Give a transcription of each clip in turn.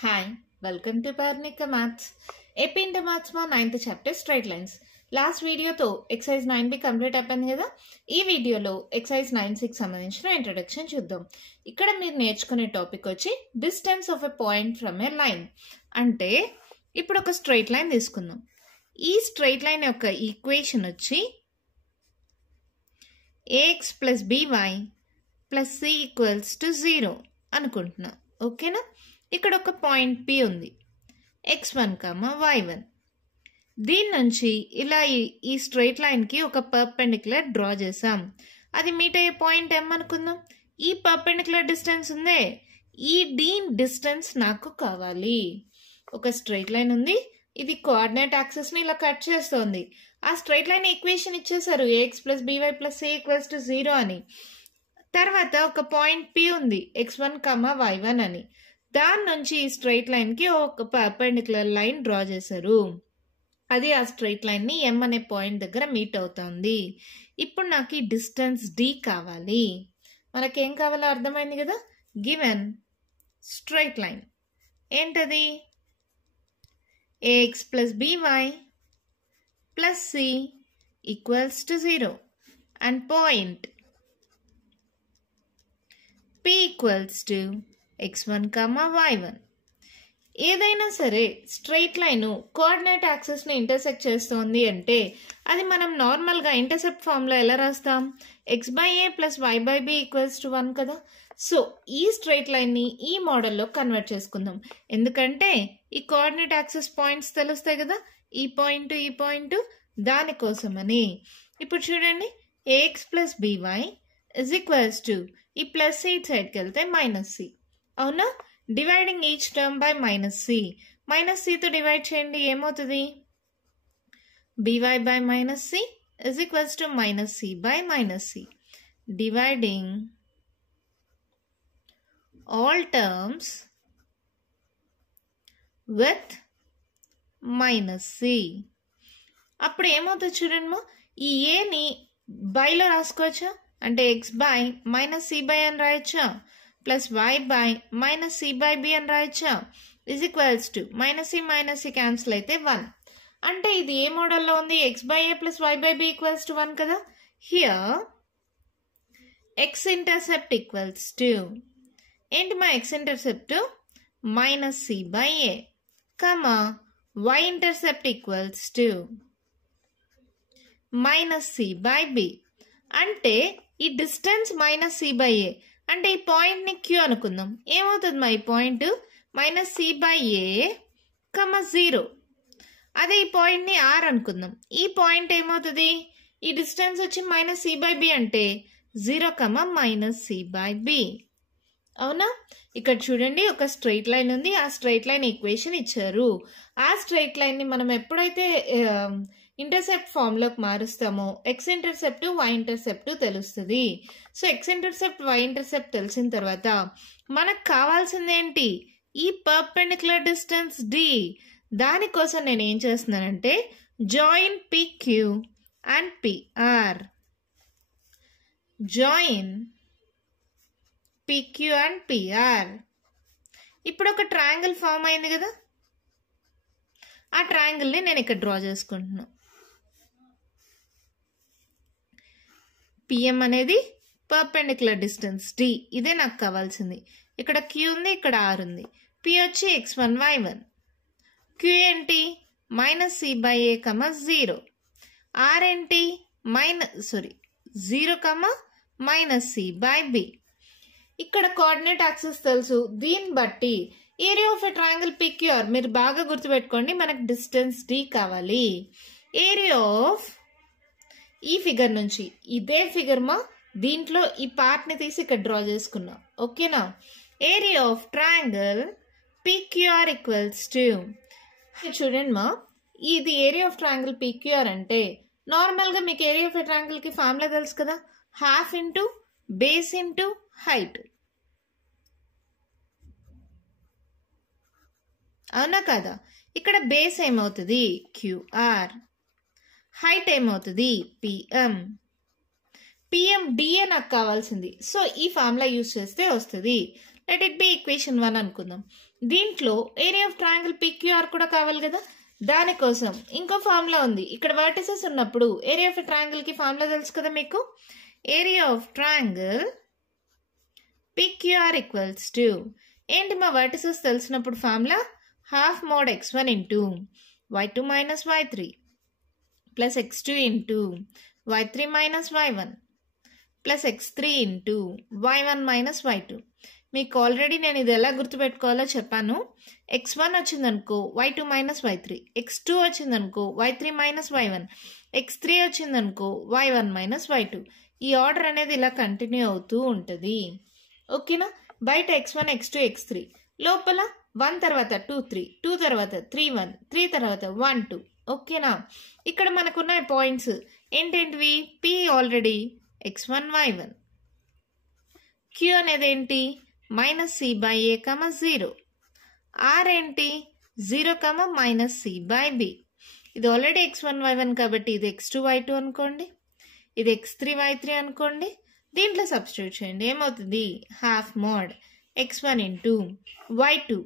Hi, welcome to Parnika Maths. AP Inter Maths మా 9th chapter straight lines. Last వీడియోతో excise 9B complete అయిపోయింది కదా. ఈ వీడియోలో ఎక్సైజ్ 9C సంబంధించిన ఇంట్రడక్షన్ చూద్దాం. ఇక్కడ మీరు నేర్చుకునే టాపిక్ వచ్చి distance of a point from a line. అంటే ఇప్పుడు ఒక స్ట్రైట్ లైన్ తీసుకుందాం. ఈ స్ట్రైట్ లైన్ యొక్క ఈక్వేషన్ వచ్చి ax plus by plus c equals to 0 అనుకుంటున్నా. ఓకేనా? ఇక్కడ ఒక పాయింట్ P ఉంది, x1, y1. దీని నుంచి ఇలా ఈ స్ట్రైట్ లైన్కి ఒక పర్పెండిక్యులర్ డ్రా చేసాం. అది మీట్ అయ్యే పాయింట్ M అనుకుందాం. ఈ పర్పెండిక్యులర్ డిస్టెన్స్ ఉందే, ఈ దీని డిస్టెన్స్ నాకు కావాలి. ఒక స్ట్రైట్ లైన్ ఉంది, ఇది కోఆర్డినేట్ యాక్సిస్ని ఇలా కట్ చేస్తోంది. ఆ స్ట్రైట్ లైన్ ఈక్వేషన్ ఇచ్చేసారు, ax plus by plus c equals to 0 అని. తర్వాత ఒక పాయింట్ P ఉంది, x1, y1 అని. దాని నుంచి ఈ స్ట్రైట్ లైన్కి ఒక పర్పెండిక్యులర్ లైన్ డ్రా చేశారు. అది ఆ స్ట్రైట్ లైన్ని M అనే పాయింట్ దగ్గర మీట్ అవుతుంది. ఇప్పుడు నాకు ఈ డిస్టెన్స్ D కావాలి. మనకేం కావాలో అర్థమైంది కదా. గివెన్ స్ట్రైట్ లైన్ ఏంటది, ax plus by plus c equals to 0 and point P equals to x1, y1. ఏదైనా సరే స్ట్రైట్ లైన్ కోఆర్డినేట్ యాక్సిస్ని ఇంటర్సెక్ట్ చేస్తోంది అంటే అది మనం నార్మల్గా ఇంటర్సెప్ట్ ఫామ్లో ఎలా రాస్తాం, x/a plus y/b equals to 1 కదా. సో ఈ స్ట్రైట్ లైన్ని ఈ మోడల్లో కన్వర్ట్ చేసుకుందాం. ఎందుకంటే ఈ కోఆర్డినేట్ యాక్సిస్ పాయింట్స్ తెలుస్తాయి కదా, ఈ పాయింట్ దానికోసమని. ఇప్పుడు చూడండి, ax plus by is equals to ఈ ప్లస్ ఈ సైడ్కి వెళ్తే మైనస్ సి, అవునా? Dividing each term by minus C. Minus సితో డివైడ్ చేయండి, ఏమవుతుంది, by by minus c is equals to minus c by minus c. Dividing all terms with minus c. అప్పుడు ఏమవుతుంది చూడండి, ఈ ఏని బైలో రాసుకోవచ్చా, అంటే x by minus c by అని రాయొచ్చా, plus y by minus c by b అని రాయొచ్చా, is equals to minus c cancel అయితే 1. అంటే ఇది ఏ మోడల్లో ఉంది, x/a plus y/b equals to 1 కదా. Here x intercept equals to ఏంటి, మా x intercept minus c by a, y intercept equals to minus c by b. అంటే ఈ distance minus c by a, అంటే ఈ పాయింట్ని Q అనుకుందాం. ఏమవుతుంది మా ఈ point, minus c by a, 0. అదే ఈ పాయింట్ని R అనుకుందాం. ఈ పాయింట్ ఏమవుతుంది, ఈ డిస్టెన్స్ వచ్చి మైనస్ c by b అంటే 0, మైనస్ c by b. అవునా? ఇక్కడ చూడండి, ఒక స్ట్రైట్ లైన్ ఉంది, ఆ స్ట్రైట్ లైన్ ఈక్వేషన్ ఇచ్చారు. ఆ స్ట్రైట్ లైన్ని మనం ఎప్పుడైతే ఇంటర్సెప్ట్ ఫామ్లోకి మారుస్తామో ఎక్స్ ఇంటర్సెప్ట్ వై ఇంటర్సెప్ట్ తెలుస్తుంది. So X intercept Y intercept తెలిసిన తర్వాత మనకు కావాల్సింది ఏంటి, ఈ పర్పెండిక్యులర్ డిస్టెన్స్ D. దానికోసం నేను ఏం చేస్తున్నానంటే join PQ and PR. Join PQ and PR. ఇప్పుడు ఒక ట్రయాంగిల్ ఫామ్ అయింది కదా, ఆ ట్రయాంగిల్ని నేను ఇక్కడ డ్రా చేసుకుంటున్నాను. PM అనేది పర్పెండిక్యులర్ డిస్టెన్స్ D, ఇదే నాకు కావాల్సింది. ఇక్కడ Q ఉంది, ఇక్కడ R ఉంది. P వచ్చి x1, y1. Q ఏంటి, minus c by a, 0. R ఏంటి, 0, మైనస్ c by b. ఇక్కడ కోఆర్డినేట్ యాక్సిస్ తెలుసు, దీన్ని బట్టి area of a triangle PQR మీరు బాగా గుర్తుపెట్టుకోండి, మనకు డిస్టెన్స్ D కావాలి. ఏరియా ఆఫ్ ఈ ఫిగర్ నుంచి ఇదే ఫిగర్ దీంట్లో ఈ పార్ట్ని తీసి ఇక్కడ డ్రా చేసుకున్నాం. ఓకేనా? Area of triangle PQR equals to, చూడండి ఇది ఏరియా ఆఫ్ ట్రయాంగిల్ PQR అంటే నార్మల్గా మీకు ఏరియా ఆఫ్ ఎ ట్రయాంగిల్కి ఫార్ములా తెలుసు కదా, half into base into height. అవునా కదా? ఇక్కడ బేస్ ఏమవుతుంది QR, హైట్ ఏమవుతుంది PM. DA నాకు కావాల్సింది, సో ఈ ఫార్ములా యూజ్ చేస్తే వస్తుంది. లెట్ ఇట్ బి ఈక్వేషన్ 1 అనుకుందాం. దీంట్లో ఏరియా ఆఫ్ ట్రయాంగిల్ పిక్యూఆర్ కూడా కావాలి కదా, దానికోసం ఇంకో ఫార్ములా ఉంది. ఇక్కడ వర్టిసెస్ ఉన్నప్పుడు ఏరియా ఆఫ్ ట్రయాంగిల్ కి ఫార్ములా తెలుసు కదా మీకు. Area of triangle PQR equals to ఏంటి, మా వర్టిసెస్ తెలిసినప్పుడు formula half mode x1 into y2 minus y3 plus x2 into y3 minus y1 plus x3 into y1 minus y2. మీకు already నేను ఇది ఎలా గుర్తుపెట్టుకోవాలో చెప్పాను. x1 వచ్చిందనుకో y2 మైనస్ y3, x2 వచ్చిందనుకో y3 మైనస్ y1, x3 వచ్చిందనుకో y1 minus y2. ఈ order అనేది ఇలా కంటిన్యూ అవుతూ ఉంటుంది. ఓకేనా. బయట x1 x2 x3, లోపల 1 తర్వాత 2 3, 2 తర్వాత 3 1, 3 తర్వాత 1 2. ఓకేనా. ఇక్కడ మనకున్న పాయింట్స్ ఏంటేంటివి, p already x1 y1, q అనేది ఏంటి minus c by a 0, r ఏంటి 0 మైనస్ c బై b. ఇది ఆల్రెడీ x1 y1 కాబట్టి ఇది x2 y2 అనుకోండి, ఇది x3 y3 అనుకోండి. దీంట్లో సబ్స్టిట్యూట్ చేయండి, ఏమవుతుంది half mode x1 into y2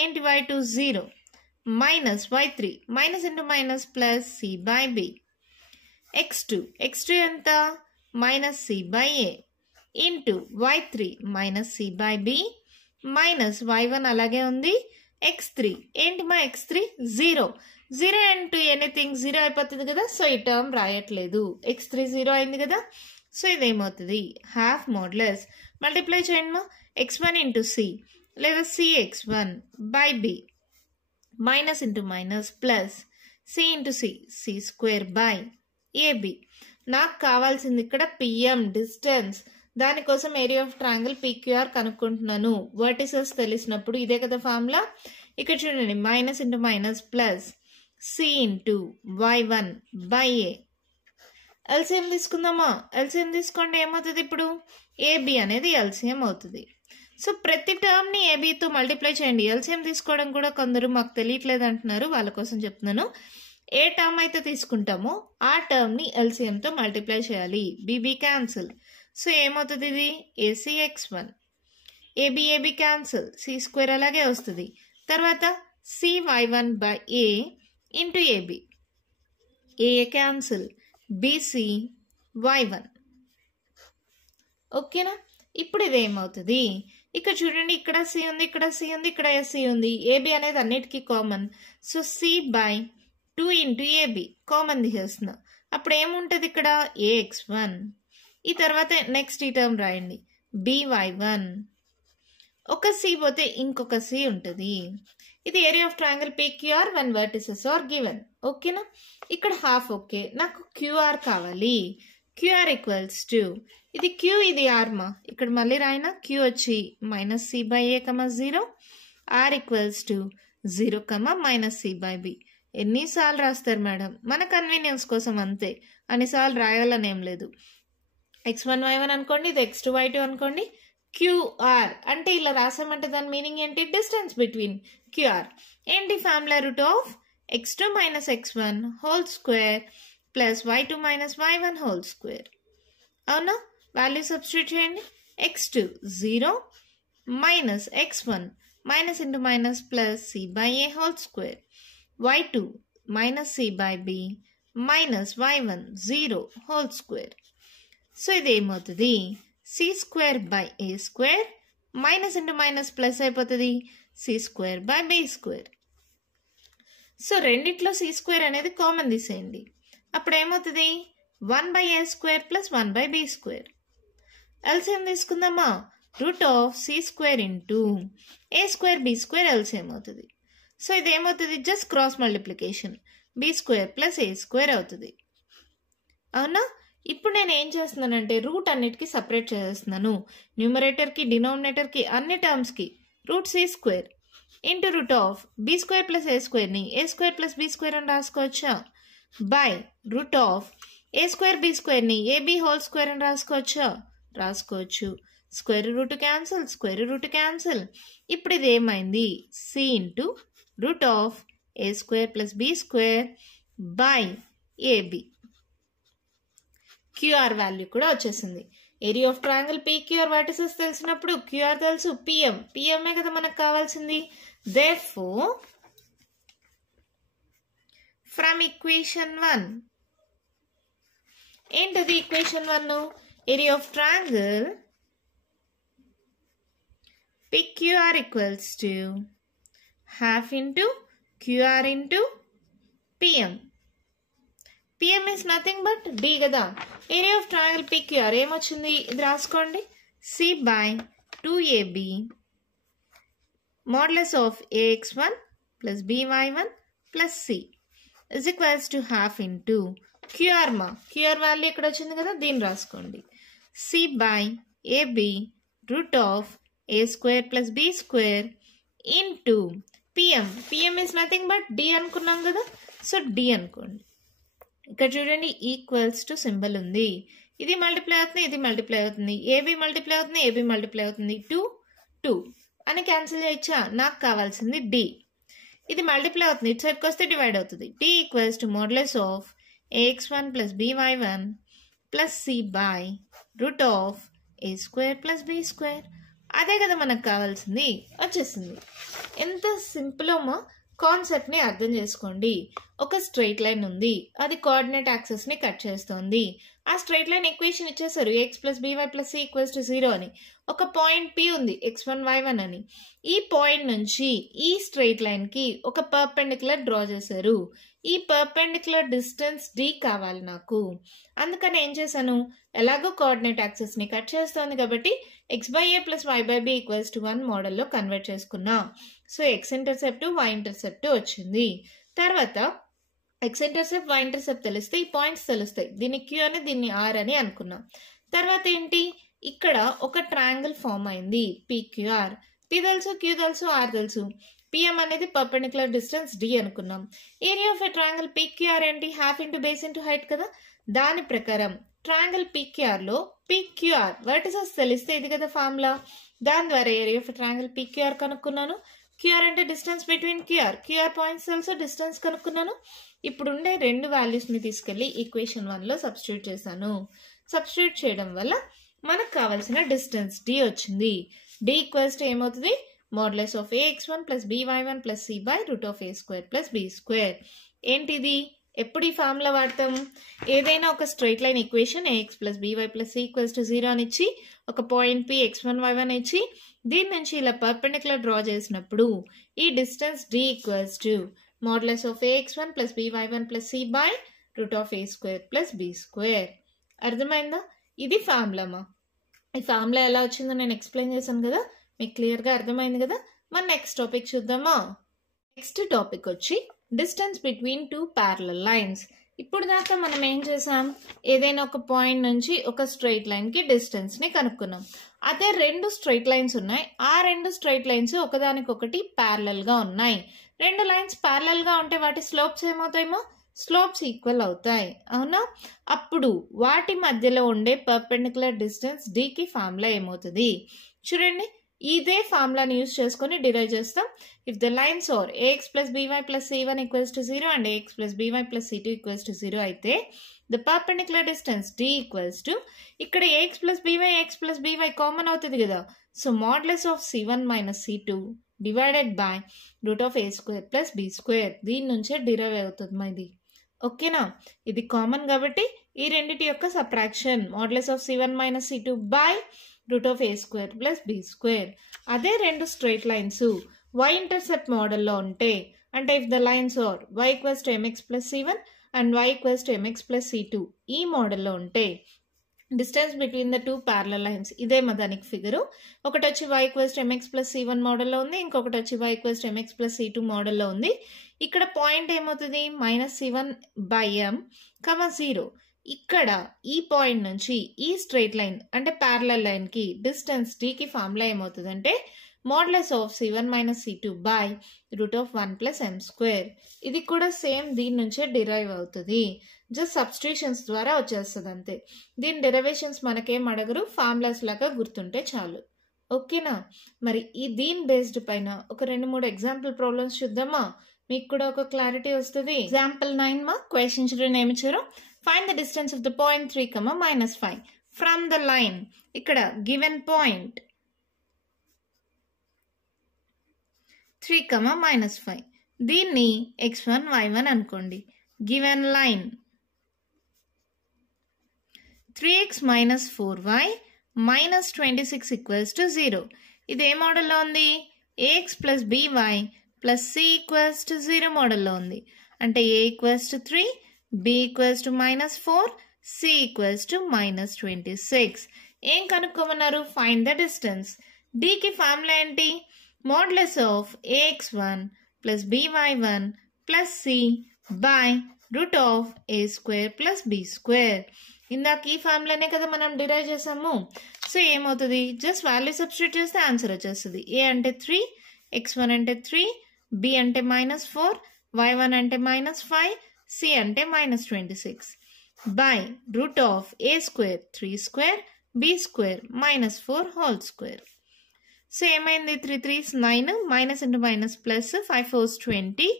ఏంటి y2 0 minus y3 minus into minus plus c by b, x2 ఎంత minus c by a into y3 minus c by b minus y1 అలాగే ఉంది, x3 ఏంటి మా x3 0 ఇంటూ ఎనీథింగ్ 0 అయిపోతుంది కదా, so ఈ term రాయట్లేదు, x3 0 అయింది కదా. సో ఇదేమవుతుంది హాఫ్ మోడ్లెస్ మల్టిప్లై చేయండి మా x1 ఇంటూ c లేదా cx1 by b minus into minus plus c into c square by ab. నాకు కావాల్సింది ఇక్కడ pm డిస్టెన్స్, దానికోసం ఏరియా ఆఫ్ ట్రయాంగిల్ పిక్యూఆర్ కనుక్కుంటున్నాను. వర్టిసెస్ తెలిసినప్పుడు ఇదే కదా ఫార్ములా. ఇక్కడ చూడండి minus into minus plus c into y1 by a. LCM తీసుకుందామా, ఎల్సిఎం తీసుకోండి, ఏమవుతుంది ఇప్పుడు ఏబి అనేది ఎల్సిఎం అవుతుంది. సో ప్రతి టర్మ్ని ఏబితో మల్టిప్లై చేయండి. ఎల్సిఎం తీసుకోవడం కూడా కొందరు మాకు తెలియట్లేదు అంటున్నారు, వాళ్ళ కోసం చెప్తున్నాను. ఏ టర్మ్ అయితే తీసుకుంటామో ఆ టర్మ్ని ఎల్సిఎంతో మల్టిప్లై చేయాలి. బీబీ క్యాన్సిల్, సో ఏమవుతుంది ఇది ఏసీx1, ఏబి క్యాన్సిల్, సి స్క్వేర్ అలాగే వస్తుంది. తర్వాత cy1 by A into AB, A cancel, BC y1. ఓకేనా. ఇప్పుడు ఇది ఏమవుతుంది, ఇక్కడ చూడండి ఇక్కడ సి ఉంది, ఇక్కడ సి ఉంది, ఇక్కడ సి ఉంది, ఏబి అనేది అన్నిటికీ common. So C by 2 into AB common తీసేస్తున్నా. అప్పుడు ఏముంటుంది ఇక్కడ ఏx1, ఈ తర్వాత నెక్స్ట్ ఈ టర్మ్ రాయండి by1, ఒక సి పోతే ఇంకొక సి ఉంటుంది. ఇది area of triangle PQR when vertices are given. ఓకేనా. ఇక్కడ హాఫ్ ఓకే, నాకు QR కావాలి. QR ఈక్వల్స్ టు ఇది Q ఇది R మా, ఇక్కడ మళ్ళీ రాయిన Q వచ్చి minus C by A 0, R equals to 0 minus C by B. ఎన్నిసార్లు రాస్తారు మేడం, మన కన్వీనియన్స్ కోసం అంతే, అన్నిసార్లు రాయాలని ఏం లేదు. x1 y1 అనుకోండి, ఇది x2 y2 అనుకోండి. QR అంటే ఇలా రాసామంటే దాని మీనింగ్ ఏంటి, డిస్టెన్స్ బిట్వీన్ QR. ఏంటి formula root of x2 minus x1 whole square plus y2 minus y1 whole square. అవునా, వాల్యూ సబ్స్టిట్యూట్ చేయండి. x2 0 minus x1 minus into minus plus c by a whole square, y2 minus c by b minus y1 0 whole square. So ఇది ఏమవుతుంది C square by A square minus into minus plus అయిపోతుంది C square by B square. So రెండిట్లో C square అనేది common తీసేయండి. అప్పుడు ఏమవుతుంది 1 by A square plus 1 by B square. LCM తీసుకుందామా, root of C square into A square B square LCM అవుతుంది. So ఇది ఏమవుతుంది just cross multiplication, B square plus A square అవుతుంది. అవునా. ఇప్పుడు నేను ఏం చేస్తున్నానంటే రూట్ అన్నిటికీ సపరేట్ చేస్తున్నాను. న్యూమరేటర్కి డినామినేటర్కి అన్ని టర్మ్స్కి root C square into root of B square plus A స్క్వేర్ని A square plus B square అని రాసుకోవచ్చా, by root of A square B స్క్వేర్ని ఏబి హోల్ స్క్వేర్ అని రాసుకోవచ్చా, రాసుకోవచ్చు. Square root cancel, square root cancel. ఇప్పుడు ఇది ఏమైంది C into root of A square plus B square by AB. QR value కూడా వచ్చేసింది. Area of triangle PQR vertices తెలిసినప్పుడు క్యూఆర్ తెలుసు, పిఎంఏ కదా మనకు కావాల్సింది. దేర్ఫోర్ ఫ్రమ్ ఈక్వేషన్ 1 ఏంటది equation 1? Area of triangle PQR equals to half into QR into PM. PM is nothing but D కదా. Area of triangle PQR ఏమొచ్చింది? ఇది రాసుకోండి. C by 2AB modulus of AX1 plus BY1 plus C is equals to half into QR QR value ఇక్కడ వచ్చింది కదా, దీన్ని రాసుకోండి. C by AB root of A square plus B square into PM is nothing but D అనుకున్నాం కదా, so D అనుకోండి. ఇక్కడ చూడండి ఈక్వల్స్ టు సింబల్ ఉంది. ఇది మల్టిప్లై అవుతుంది, ఇది మల్టిప్లై అవుతుంది, ఏబి మల్టిప్లై అవుతుంది, ఏబి మల్టిప్లై అవుతుంది. 2 అని క్యాన్సిల్ చేయొచ్చా? నాకు కావాల్సింది D. ఇది మల్టిప్లై అవుతుంది, ఇటు సైడ్కి వస్తే డివైడ్ అవుతుంది. D equals to modulus of AX1 plus BY1 plus C by root of A square plus B square. అదే కదా మనకు కావాల్సింది, వచ్చేసింది. ఎంత సింపుల్ అమ్మా, కాన్సెప్ట్ని అర్థం చేసుకోండి. ఒక స్ట్రైట్ లైన్ ఉంది, అది కోఆర్డినేట్ యాక్సెస్ని కట్ చేస్తోంది. ఆ స్ట్రైట్ లైన్ ఈక్వేషన్ ఇచ్చేసారు x plus BY plus C equals to 0 అని. ఒక పాయింట్ P ఉంది x1 y1 అని. ఈ పాయింట్ నుంచి ఈ స్ట్రైట్ లైన్కి ఒక పర్పెండిక్యులర్ డ్రా చేశారు. ఈ పర్పెండిక్యులర్ డిస్టెన్స్ D కావాలి నాకు. అందుకని ఏం చేశాను, ఎలాగో కోఆర్డినేట్ యాక్సెస్ని కట్ చేస్తోంది కాబట్టి x/a plus y/b equals to 1 మోడల్లో కన్వర్ట్ చేసుకున్నా. So x intercept y intercept వచ్చింది. తర్వాత x ఇంటర్సెప్ట్ y ఇంటర్సెప్ట్ తెలిస్తే ఈ పాయింట్స్ తెలుస్తాయి. దీన్ని Q అని దీన్ని R అని అనుకున్నాం. తర్వాత ఏంటి, ఇక్కడ ఒక ట్రయాంగిల్ ఫామ్ అయింది PQR. P తెలుసు, Q తెలుసు, R తెలుసు. PM అనేది పర్పెండిక్యులర్ డిస్టెన్స్ D అనుకున్నాం. Area of a triangle PQR ఏంటి, half into base into height కదా. దాని ప్రకారం ట్రయాంగిల్ PQR లో PQR వర్టిసెస్ తెలిస్తే ఇది కదా ఫార్ములా. దాని ద్వారా area of triangle PQR కనుక్కున్నాను. QR అంటే డిస్టెన్స్ బిట్వీన్ QR పాయింట్స్ తెలుసు, డిస్టెన్స్ కనుక్కున్నాను. ఇప్పుడు ఉండే రెండు వాల్యూస్ని తీసుకెళ్లి ఈక్వేషన్ 1లో సబ్స్టిట్యూట్ చేశాను. సబ్స్టిట్యూట్ చేయడం వల్ల మనకు కావాల్సిన డిస్టెన్స్ D వచ్చింది. D ఈక్వల్స్ టు ఏమవుతుంది, modulus of AX1 plus BY1 plus C by root of A square plus B square. ఏంటిది, ఎప్పుడు ఈ ఫార్ములా వాడతాం, ఏదైనా ఒక straight line equation AX plus BY plus C equals to 0 అని ఇచ్చి ఒక పాయింట్ P x1 y1 ఇచ్చి దీని నుంచి ఇలా పర్పెండిక్యులర్ డ్రా చేసినప్పుడు ఈ distance D equals to modulus of AX1 plus BY1 plus C by root of A square plus B square. అర్థమైందా? ఇది ఫార్ములామా. ఈ ఫార్ములా ఎలా వచ్చిందో నేను ఎక్స్ప్లెయిన్ చేశాను కదా, మీకు క్లియర్గా అర్థమైంది కదా. మన నెక్స్ట్ టాపిక్ చూద్దామా. నెక్స్ట్ టాపిక్ వచ్చి distance between two parallel lines. ఇప్పుడు దాకా మనం ఏం చేసాం, ఏదైనా ఒక పాయింట్ నుంచి ఒక స్ట్రైట్ లైన్కి డిస్టెన్స్ని కనుక్కున్నాం. అదే రెండు స్ట్రైట్ లైన్స్ ఉన్నాయి, ఆ రెండు స్ట్రైట్ లైన్స్ ఒకదానికొకటి ప్యారలల్గా ఉన్నాయి. రెండు లైన్స్ ప్యారలల్గా ఉంటే వాటి స్లోప్స్ ఏమవుతాయేమో, స్లోప్స్ ఈక్వల్ అవుతాయి, అవునా. అప్పుడు వాటి మధ్యలో ఉండే పర్పెండిక్యులర్ డిస్టెన్స్ Dకి ఫార్ములా ఏమవుతుంది చూడండి. ఇదే ఫార్ములాని యూజ్ చేసుకొని డిరైవ్ చేస్తాం. If the lines are AX plus BY plus C1 equals to 0 and AX plus BY plus C2 equals to 0 అయితే the perpendicular distance D equals to, ఇక్కడ AX ప్లస్ BY కామన్ అవుతుంది కదా, so modulus of C1 minus C2 divided by root of A square plus B square. దీని నుంచే derive అవుతుంది మాది, ఓకేనా. ఇది కామన్ కాబట్టి ఈ రెండిటి యొక్క subtraction modulus of C1 minus C2 by root of A square plus B square. అదే రెండు స్ట్రైట్ లైన్స్ Y ఇంటర్సెప్ట్ మోడల్లో ఉంటే, అంటే if the lines are Y equals to MX plus C1 and Y equals to MX plus C2 ఈ మోడల్లో ఉంటే distance between the two parallel lines ఇదే మా దానికి ఫిగరు. ఒకటి వచ్చి Y equals to MX plus C1 మోడల్లో ఉంది, ఇంకొకటి వచ్చి Y equals to MX plus C2 మోడల్లో ఉంది. ఇక్కడ పాయింట్ ఏమవుతుంది, మైనస్ C1 బై M, 0. ఇక్కడ ఈ పాయింట్ నుంచి ఈ స్ట్రైట్ లైన్ అంటే ప్యారలల్ లైన్కి డిస్టెన్స్ Dకి ఫార్ములా ఏమవుతుంది అంటే modulus of C1 minus C2 by root of 1 plus M square. ఇది కూడా సేమ్ దీని నుంచే డిరైవ్ అవుతుంది, జస్ట్ సబ్స్టిట్యూషన్స్ ద్వారా వచ్చేస్తుంది అంతే. దీని డెరివేషన్స్ మనకేం అడగరు, ఫార్ములాస్ లాగా గుర్తుంటే చాలు, ఓకేనా. మరి ఈ దీని బేస్డ్ పైన ఒక 2-3 ఎగ్జాంపుల్ ప్రాబ్లమ్స్ చూద్దామా, మీకు కూడా ఒక క్లారిటీ వస్తుంది. ఎగ్జాంపుల్ 9 మా క్వశ్చన్ చూడండి ఏమి ఇచ్చారు. Find the distance of the point 3, -5 from the line. ఇక్కడ గివెన్ పాయింట్ 3, -5. దీన్ని x1 y1 అనుకోండి. Given line 3x - 4y - 26 = 0. ఇది ఏ మోడల్లో ఉంది? ax + by + c = 0 మోడల్లో ఉంది. అంటే a = 3, b = -4, c = -26. ఏం కనుక్కోమన్నారు? Find the distance. dకి ఫార్ములా ఏంటి? Modulus of ax1 + by1 + c by √a² + b². ఇందాక ఈ ఫార్ములానే కదా మనం డిరైవ్ చేసాము. సో ఏమవుతుంది? జస్ట్ వాల్యూ సబ్స్టిట్యూట్ చేస్తే ఆన్సర్ వచ్చేస్తుంది. a అంటే 3, x1 అంటే 3, b అంటే -4, y1 అంటే -5, c అంటే -26 by √a² 3² b² -4 2. సో ఏమైంది? 3 3s 9, minus into minus plus, 5 4s 20,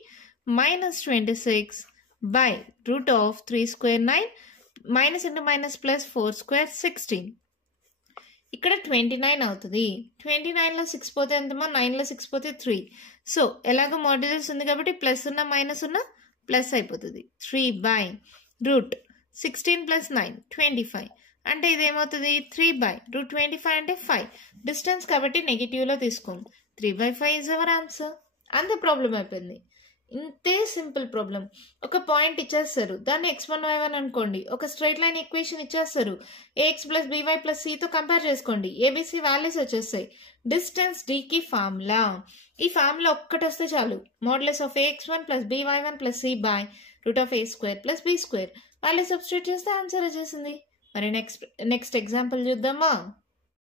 -26 by √3² 9, minus into minus plus 4² 16. ఇక్కడ 29 అవుతుంది. 29లో 6 పోతే ఎంతమో? 9లో 6 పోతే 3. సో ఎలాగో మాడ్యులస్ ఉంది కాబట్టి ప్లస్ ఉన్న మైనస్ ఉన్న ప్లస్ అయిపోతుంది. 3 by √16 + 9 25. అంటే ఇది ఏమవుతుంది? 3 by √25 అంటే 5. డిస్టెన్స్ కాబట్టి నెగిటివ్లో తీసుకోం. 3/5 ఈజ్ అవర్ ఆన్సర్. అంత ప్రాబ్లం అయిపోయింది. ఇంతే సింపుల్ ప్రాబ్లం. ఒక పాయింట్ ఇచ్చేస్తారు, దాన్ని x1 y1 అనుకోండి. ఒక స్ట్రైట్ లైన్ ఈక్వేషన్ ఇచ్చేస్తారు, ax + by + cతో కంపేర్ చేసుకోండి. ఏబిసి వాల్యూస్ వచ్చేస్తాయి. డిస్టెన్స్ dకి ఫార్ములా. ఈ ఫార్ములా ఒక్కటి వస్తే చాలు. Modulus of ax1 + by1 + c by √a² + b². Value substitute చేస్తే ఆన్సర్ వచ్చేసింది. మరి నెక్స్ట్ ఎగ్జాంపుల్ చూద్దామా?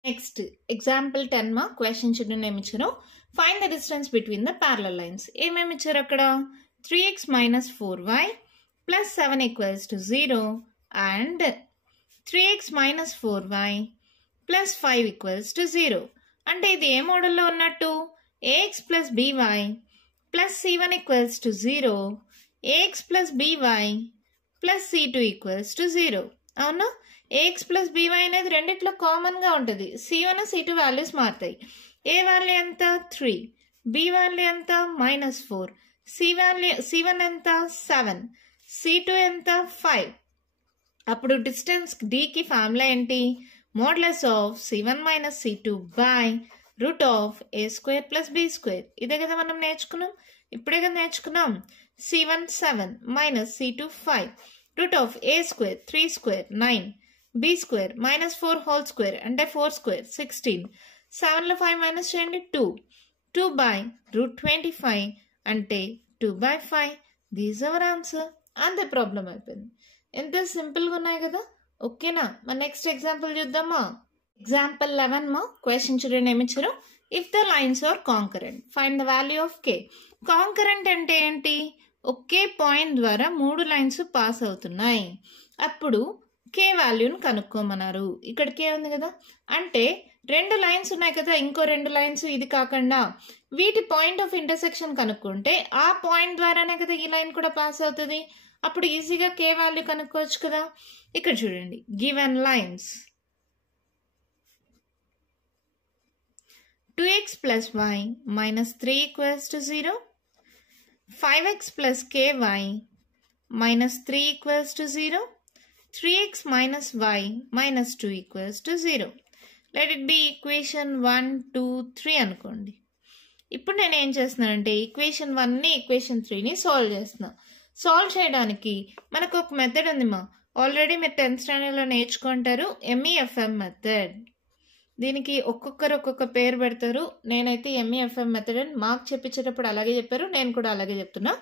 నెక్స్ట్ ఎగ్జాంపుల్ 10 మా క్వశ్చన్ చిన్న ఏమి ఇచ్చారు? Find the distance between the parallel lines. ఏమేమి ఇచ్చారు అక్కడ? 3x - 4y + 7 = 0 and 3x - 4y + 5 = 0. అంటే ఇది ఏ మోడల్లో ఉన్నట్టు? ax + by + c1 = 0, ax + by + c2 = 0. అవునా? ax + by అనేది రెండిట్లో కామన్గా ఉంటుంది. c1 c2 వాల్యూస్ మారుతాయి. ఏ వాల్యూ ఎంత? 3, b వాల్యూ ఎంత? -4, c1 ఎంత? 7, c2 ఎంత? 5. అప్పుడు డిస్టెన్స్ dకి ఫార్ములా ఏంటి? Modulus of c1 - c2 by √a² + b². ఇదే కదా మనం నేర్చుకున్నాం. ఇప్పుడే కదా నేర్చుకున్నాం. c1 7 -c2 5 √a² 3² 9, b² -4 2 అంటే 4² 16. 7లో 5 మైనస్ చేయండి 2. 2 by √25 అంటే 2/5. These our answer. అంతే ప్రాబ్లం అయిపోయింది. ఎంత సింపుల్గా ఉన్నాయి కదా. ఓకేనా? మన నెక్స్ట్ ఎగ్జాంపుల్ చూద్దామా? ఎగ్జాంపుల్ 11 మా క్వశ్చన్ చూడండి ఏమి ఇచ్చారు? If the lines are concurrent find the value of k. Concurrent అంటే ఏంటి? ఒకే పాయింట్ ద్వారా 3 లైన్స్ పాస్ అవుతున్నాయి. అప్పుడు k వాల్యూను కనుక్కోమన్నారు. ఇక్కడ k ఉంది కదా, అంటే 2 లైన్స్ ఉన్నాయి కదా, ఇంకో 2 లైన్స్ ఇది కాకుండా వీటి పాయింట్ ఆఫ్ ఇంటర్సెక్షన్ కనుక్కుంటే ఆ పాయింట్ ద్వారానే కదా ఈ లైన్ కూడా పాస్ అవుతుంది. అప్పుడు ఈజీగా k వాల్యూ కనుక్కోవచ్చు కదా. ఇక్కడ చూడండి, given lines 2x + y - 3 = 0, 5x + ky - 3 = 0, 3x - y - 2 = 0. Let it be equation 1 2 3 అనుకోండి. ఇప్పుడు నేను ఏం చేస్తున్నానంటే ఈక్వేషన్ 1ని ఈక్వేషన్ 3ని సాల్వ్ చేస్తున్నా. సాల్వ్ చేయడానికి మనకు ఒక మెథడ్ ఉంది మా, ఆల్రెడీ మీరు 10th స్టాండర్డ్లో నేర్చుకుంటారు, MEFM మెథడ్. దీనికి ఒక్కొక్కరు ఒక్కొక్క పేరు పెడతారు. నేనైతే MEFM మెథడ్ అని మాకు చెప్పించేటప్పుడు అలాగే చెప్పారు, నేను కూడా అలాగే చెప్తున్నా.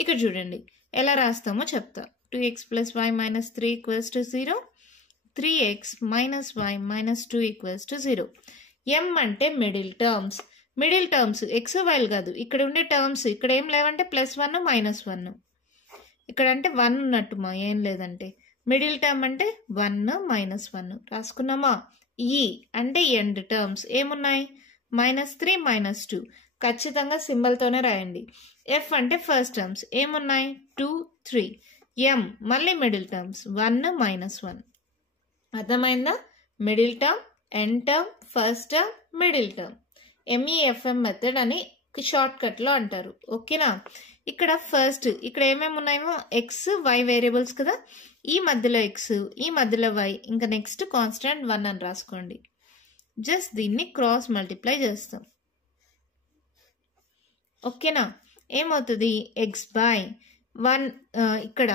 ఇక్కడ చూడండి ఎలా రాస్తామో చెప్తా. 2x + y - 3 = 0, 3x - y - 2 = 0. m అంటే middle terms. Middle terms X while కాదు, ఇక్కడ ఉండే టర్మ్స్ ఇక్కడ ఏం లేవంటే +1 -1. ఇక్కడ అంటే 1 ఉన్నట్టు మా, ఏం లేదంటే మిడిల్ టర్మ్ అంటే 1 -1 రాసుకున్నామా. ఈ అంటే ఎండ్ టర్మ్స్ ఏమున్నాయి? -3 -2 ఖచ్చితంగా సింబల్తోనే రాయండి. ఎఫ్ అంటే ఫస్ట్ టర్మ్స్ ఏమున్నాయి? 2 3. ఎం మళ్ళీ మిడిల్ టర్మ్స్ 1 -1. అర్థమైందా? Middle term, end term, first term, middle term. MEFM method అని షార్ట్ కట్లో అంటారు. ఓకేనా? ఇక్కడ ఫస్ట్ ఇక్కడ ఏమేమి ఉన్నాయేమో ఎక్స్ వై వేరియబుల్స్ కదా, ఈ మధ్యలో ఎక్స్, ఈ మధ్యలో వై, ఇంకా నెక్స్ట్ కాన్స్టెంట్ 1 అని రాసుకోండి. జస్ట్ దీన్ని క్రాస్ మల్టిప్లై చేస్తాం. ఓకేనా? ఏమవుతుంది? ఎక్స్ బై 1 ఇక్కడ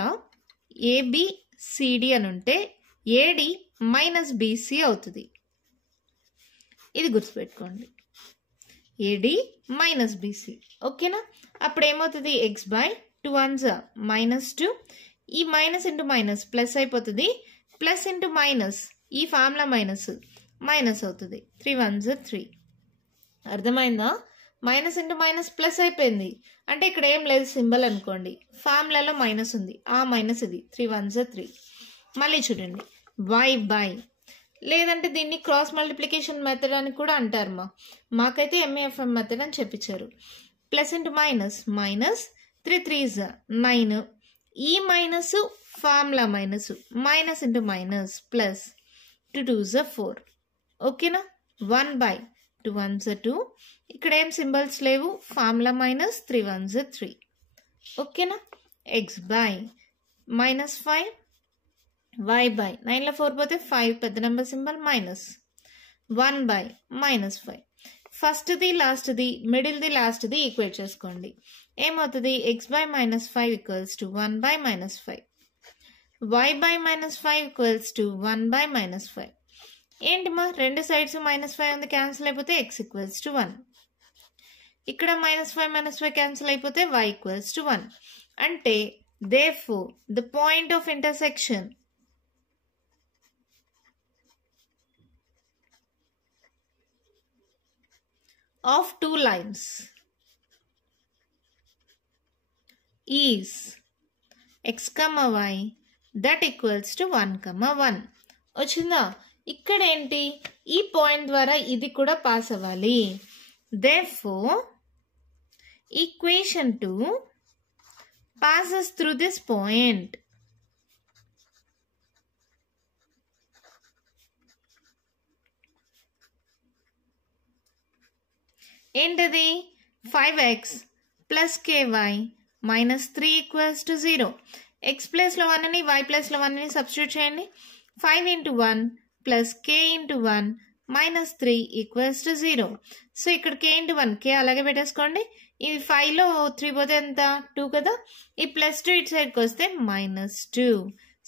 ABCD అని ఉంటే AD మైనస్ BC అవుతుంది. ఇది గుర్తుపెట్టుకోండి, AD మైనస్ BC. ఓకేనా? అప్పుడు ఏమవుతుంది? ఎక్స్ బై 2 1s -2, ఈ మైనస్ ఇంటూ మైనస్ ప్లస్ అయిపోతుంది, ప్లస్ ఇంటూ మైనస్ ఈ ఫార్ములా మైనస్ అవుతుంది. 3 1s 3. అర్థమైందా? మైనస్ ఇంటూ మైనస్ ప్లస్ అయిపోయింది అంటే ఇక్కడ ఏం లేదు సింబల్ అనుకోండి, ఫార్ములాలో మైనస్ ఉంది, ఆ మైనస్ ఇది 3 1s 3. మళ్ళీ చూడండి, y బై, లేదంటే దీన్ని క్రాస్ మల్టిప్లికేషన్ మెథడ్ అని కూడా అంటారు. మాకైతే MEFM మెథడ్ అని చెప్పించారు. ప్లస్ ఇంటూ మైనస్ 3 3s 9, ఈ minus formula minus into minus plus 2 2s 4. ఓకేనా? 1 బై 2 1s 2, ఇక్కడ ఏం సింబల్స్ లేవు, ఫార్ములా మైనస్ 3 1s 3. ఓకేనా? ఎక్స్ బై -5, y బై 9లో 4 పోతే 5, పెద్ద నెంబర్ సింబల్ మైనస్, 1 బై -5. ఫస్ట్ది లాస్ట్ది మిడిల్ది లాస్ట్ది ఈక్వేట్ చేసుకోండి. ఏమవుతుంది? X by -5 equals to 1 by -5, y by -5 equals to 1 by -5. ఏంటి రెండు సైడ్స్ -5 ఉంది, క్యాన్సిల్ అయిపోతే ఎక్స్ ఈక్వల్స్ టు 1. ఇక్కడ -5 క్యాన్సిల్ అయిపోతే y ఈక్వల్స్ టు 1. అంటే therefore the point of intersection of two lines is x, y that equals to 1, 1. వచ్చిందా? ఇక్కడ ఏంటి? ఈ పాయింట్ ద్వారా ఇది కూడా పాస్ అవ్వాలి. therefore equation 2 passes through this point. ఏంటది? 5x plus ky minus 3 equals to 0. x ప్లేస్లో 1ని y ప్లేస్లో 1ని సబ్స్టిట్యూట్ చేయండి. 5 into 1 plus k into 1 minus 3 equals to 0. So ఇక్కడ k into 1, k అలాగే పెట్టేసుకోండి. ఇది 5లో 3 పోతే ఎంత? 2 కదా. ఈ +2 ఇటు సైడ్కి వస్తే -2.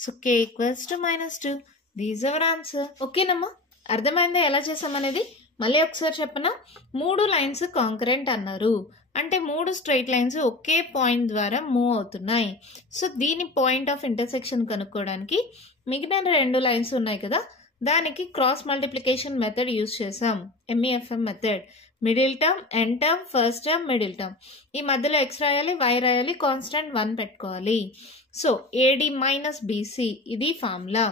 So k equals to -2. These our answer. ఓకేనమ్మా? అర్థమైందా ఎలా చేసామనేది? మళ్ళీ ఒకసారి చెప్పనా? 3 లైన్స్ కాంకరెంట్ అన్నారు అంటే 3 స్ట్రైట్ లైన్స్ ఒకే పాయింట్ ద్వారా మూవ్ అవుతున్నాయి. సో దీని పాయింట్ ఆఫ్ ఇంటర్సెక్షన్ కనుక్కోవడానికి మిగిలిన 2 లైన్స్ ఉన్నాయి కదా, దానికి క్రాస్ మల్టిప్లికేషన్ మెథడ్ యూజ్ చేసాం. MEFM method. Middle term, end term, first term, middle term. ఈ మధ్యలో ఎక్స్ రాయాలి, వై రాయాలి, కాన్స్టెంట్ 1 పెట్టుకోవాలి. సో AD మైనస్ BC ఇది ఫార్ములా.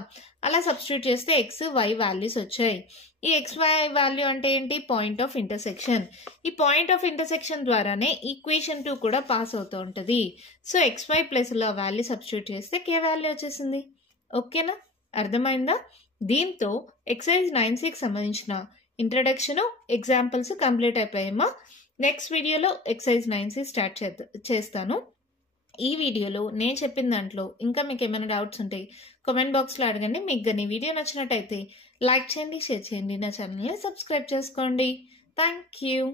అలా సబ్స్టిట్యూట్ చేస్తే ఎక్స్ వై వాల్యూస్ వచ్చాయి. ఈ XY వాల్యూ అంటే ఏంటి? Point of intersection. ఈ పాయింట్ ఆఫ్ ఇంటర్సెక్షన్ ద్వారానే ఈక్వేషన్ 2 కూడా పాస్ అవుతూ ఉంటుంది. సో XY ప్లేస్లో వాల్యూ సబ్స్టిట్యూట్ చేస్తే K వాల్యూ వచ్చేసింది. ఓకేనా? అర్థమైందా? దీంతో ఎక్సర్సైజ్ 9-6 సంబంధించిన ఇంట్రడక్షన్, ఎగ్జాంపుల్స్ కంప్లీట్ అయిపోయామా? నెక్స్ట్ వీడియోలో ఎక్సర్సైజ్ 9-6 స్టార్ట్ చేస్తాను. ఈ వీడియోలో నేను చెప్పిన దాంట్లో ఇంకా మీకు ఏమైనా డౌట్స్ ఉంటే కామెంట్ బాక్స్లో అడగండి. మీకు కానీ వీడియో నచ్చినట్టయితే లైక్ చేయండి, షేర్ చేయండి, నా ఛానల్ని సబ్స్క్రైబ్ చేసుకోండి. Thank you.